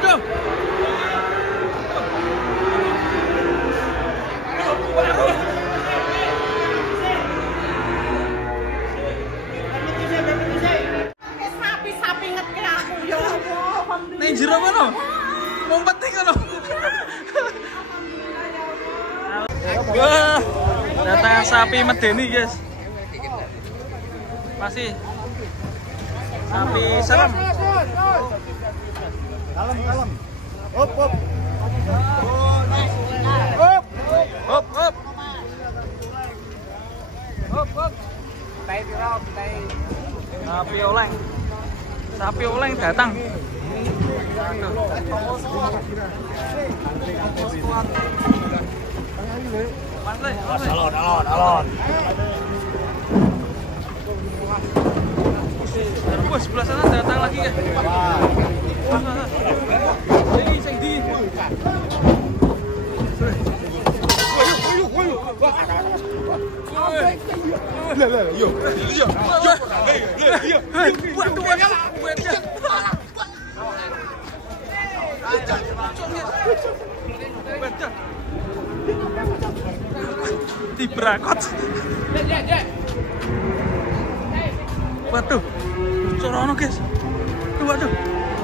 Waduh. Sapi ngerti aku ya Allah. Ning jero kono. Ngumpet ning kono. Wah, datang sapi medeni, guys. Masih sapi serem. Kalem. Hop. Sapi oleng datang. Alon. Terus sebelah sana datang lagi ya. Sing di. Dibrakot. Waduh, sorono guys. Waduh,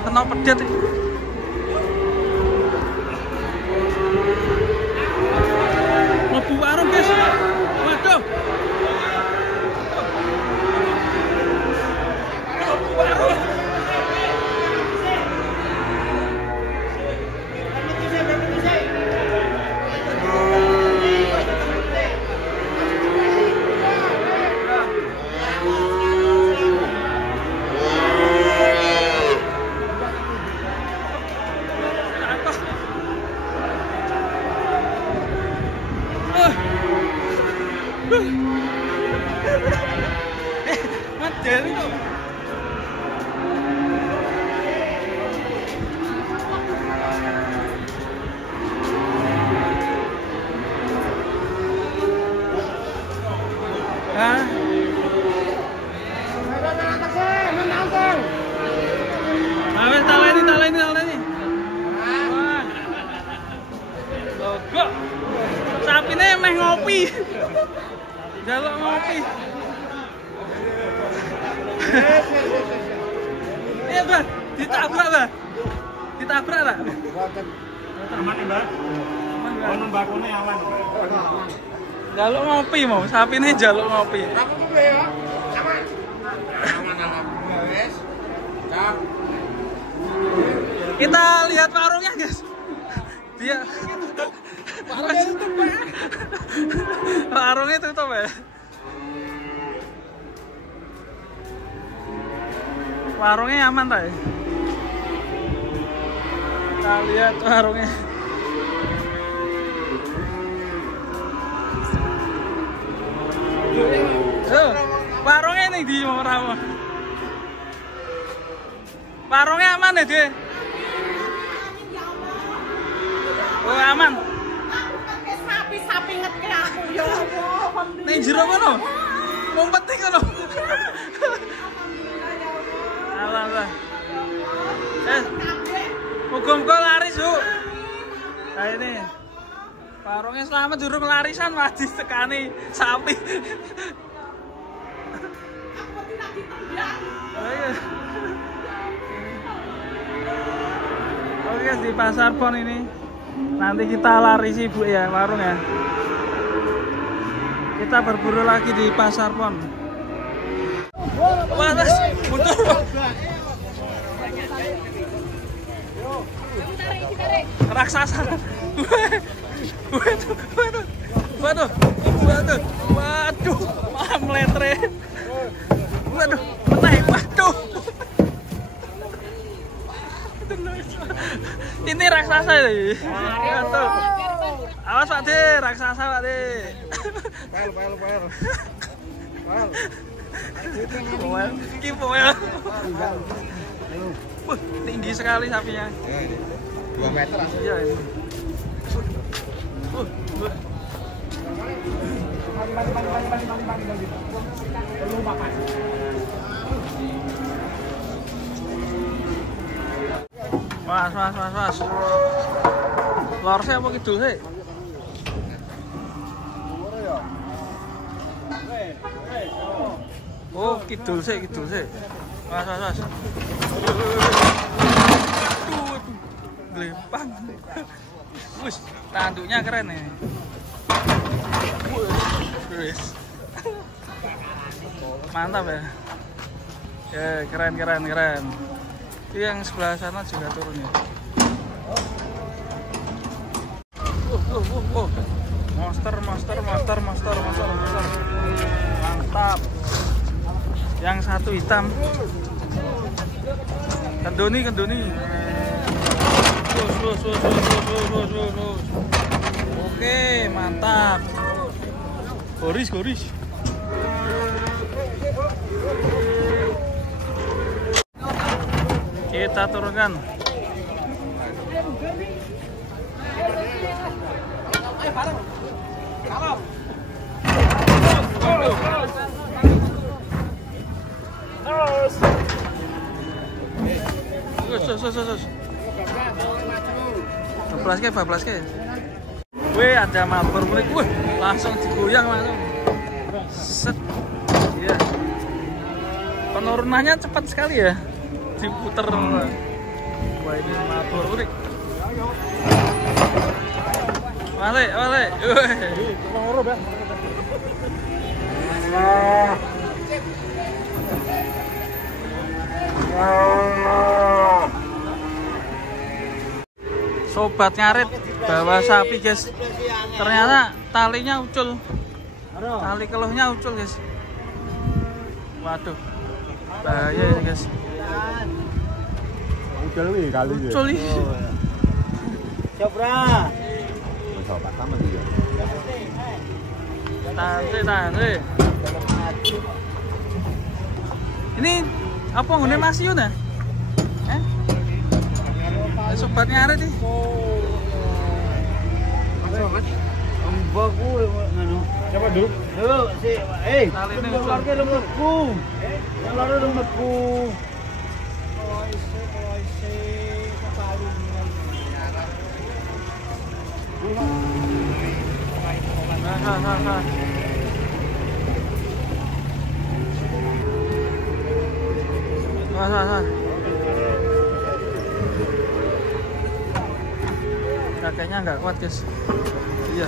kena pedet. Mlebu warung guys. Waduh. Warung. Madeni kok. Hah? Awes taleni. Wah. Logo. Sapine meh ngopi. Jaluk ngopi. Iya, Mbak. Ditabrak, Mbak. Ditabrak, Mbak. Aman ya, Mbak? Oh, nembakone aman. Jaluk ngopi mau, sapine jaluk ngopi. Aku tuh ya. Aman. Wes. Cak. Kita lihat warungnya, guys. Dia warungnya tutup ya. Warungnya aman tak ya? Kita lihat warungnya. Warungnya ini di mana? Warungnya aman ya dia? Oh aman. Sapi ngerti aku ya Allah. Ning jero kono. Ngumpet ning kono. Alah. Muga-muga laris, Bu. Nah ini. Warungnya selamat durung larisan malah ditekani sapi. Oke, di Pasar Pon ini nanti kita larisi, Bu ya, warung ya. Kita berburu lagi di Pasar Pon. Wah, mundur. Raksasa. Waduh. Malah meletre. Waduh, menaik. Waduh. Ini raksasa ini. Waduh. Awas Pak De, raksasa Pak De. Poel. Wah, tinggi sekali sapinya. 2 meter asli. Iya ini. Mas. Lor sih apa kidul sih? Oh, kidul sih. Mas. Gelempang. Wus, tanduknya keren nih. Wus. Mantap ya. Ya, keren. Itu yang sebelah sana juga turun ya. Monster. Mantap. Yang satu hitam. Kendoni. Oke, mantap. Goris. Kita turunkan. Bablas ke. Wih, ada mabur mulik. Wih, langsung digoyang langsung. Set. Iya. Penurunannya cepat sekali ya. Diputer. Wah, ini mabur mulik. Balik. Sobat ngarit bawa sapi guys, ternyata talinya ucul, tali keluhnya ucul guys. Waduh, bahaya ini guys. Ucul nih. Coba. Tante. Ini apa ngene Mas Yun ya? Sobat ngarit nih. Mbakku nganu. Siapa dulu? Yo, keluarga rumahku. Keluarga rumahku. Kakeknya nggak kuat guys. Iya,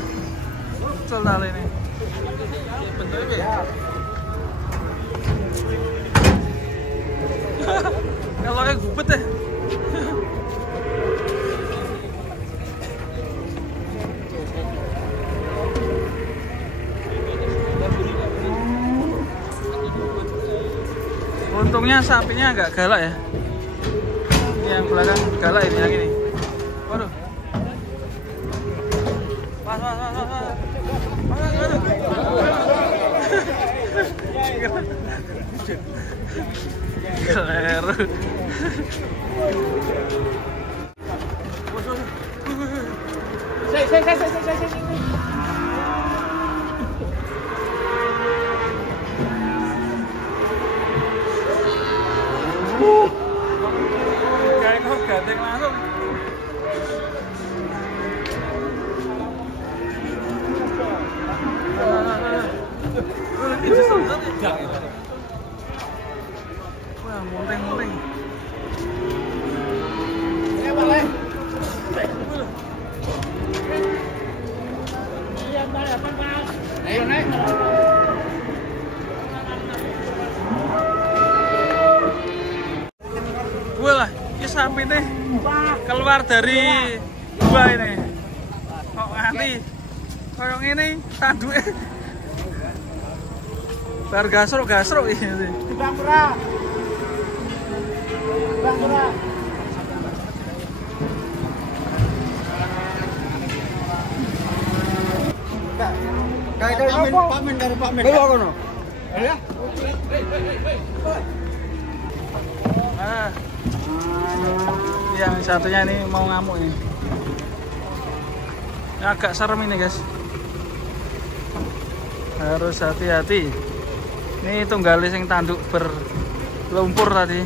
muncul tali ini. Bentuknya ya. Kalau kayak gubet deh. Untungnya sapinya agak galak ya. Ini yang belakang galak ini yang ini. Waduh. Keleru. Kayak kok ganteng langsung. Wah, munteng. Ayo naik. Wah, ini sapi nih keluar dari gua ini. Kok nganti koyong ini tanduknya bar gasruk ini. Bang murah. Pamen. Bawa kono. Ya. Yang satunya ini mau ngamuk nih. Ini agak serem ini guys. Harus hati-hati. Ini tunggalis yang tanduk berlumpur tadi.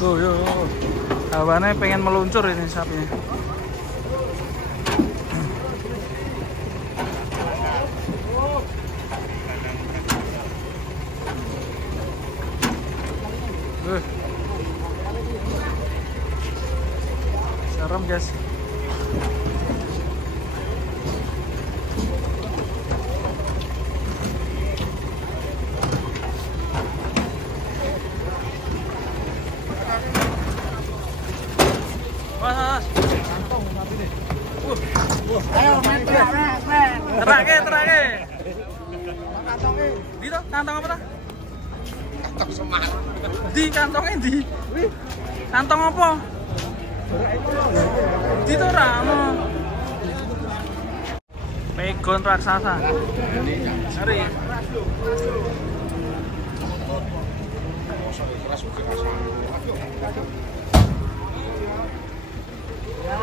Tuh, yo. Hawannya pengen meluncur ini sapinya. Serem guys. Mas. Ayo men. Terake. Di toh, kantong apa toh? Kantong semar. Di kantongnya di. Kantong apa? Di toh ramo. Pegon raksasa. Ngeri.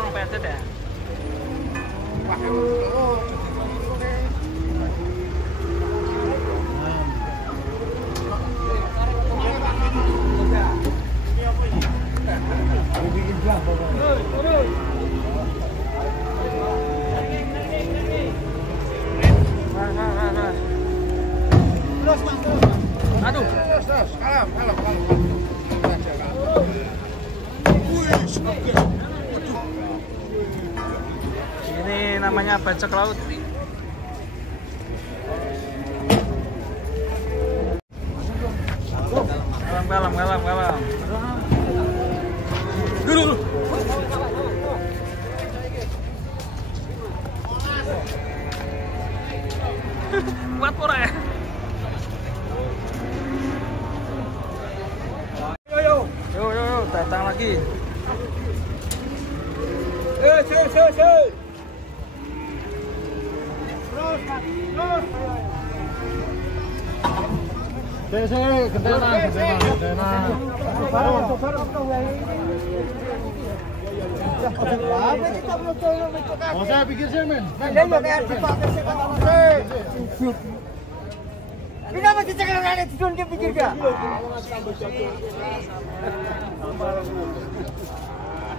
Pedet ya? Aduh. Ini namanya bajak laut. Kalam. Dulu. Kuat pura ya? Yo, datang lagi. Saya pikir sih men. Kenapa kita kena didun ke pikir dia?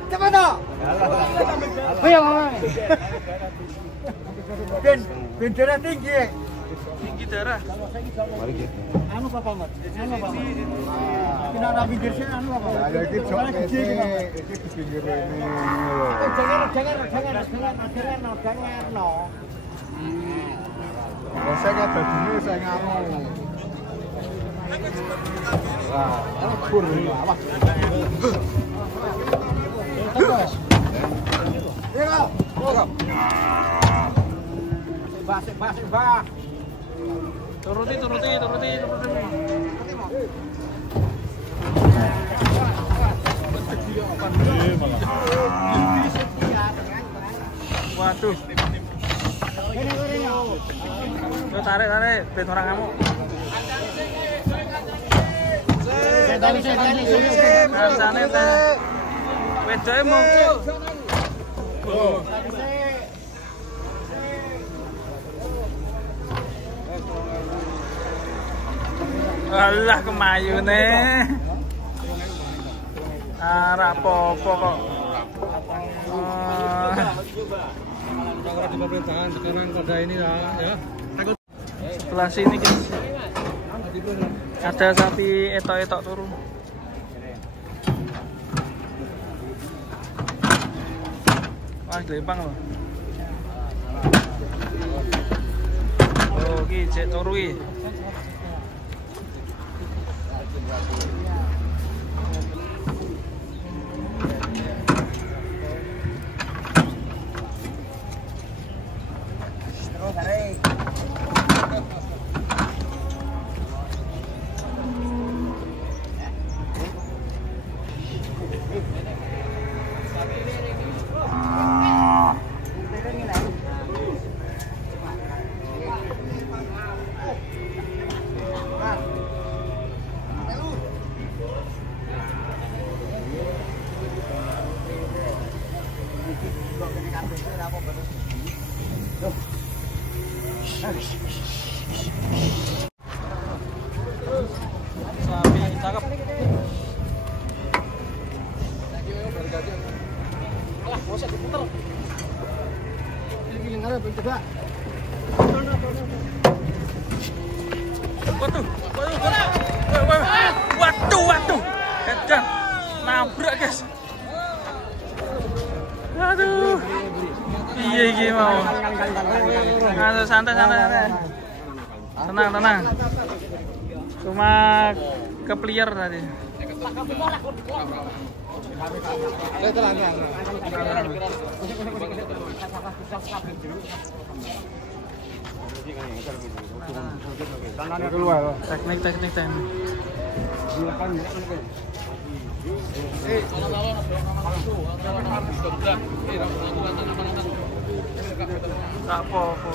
Cepat dah. Ayo mama. Ben darah tinggi. Tinggi darah. Anu apa mat? Kena ada pinggir sini anu apa? Ada iki jok iki pinggir ini. Jangan no. Saya nggak begini, saya nganu. Wah, akur ini apa? Bah. Turuti. Waduh. Yo tarik, ben ora ngamuk. Rasane teh. Wedoke mongko. Alah kemayune. Ora apa-apa kok. Di pemerintahan sekarang pada ini ya. Sebelah sini guys. Ada sapi etok-etok turun. Wah, gelempang loh. Oh, iki cek turu iki. Sapi cakep. Waduh. Edan nabrak, guys. Aduh. Iya iki mau. Aduh, santai. Tenang. Cuma keplier tadi. Teknik. Tak apa-apa.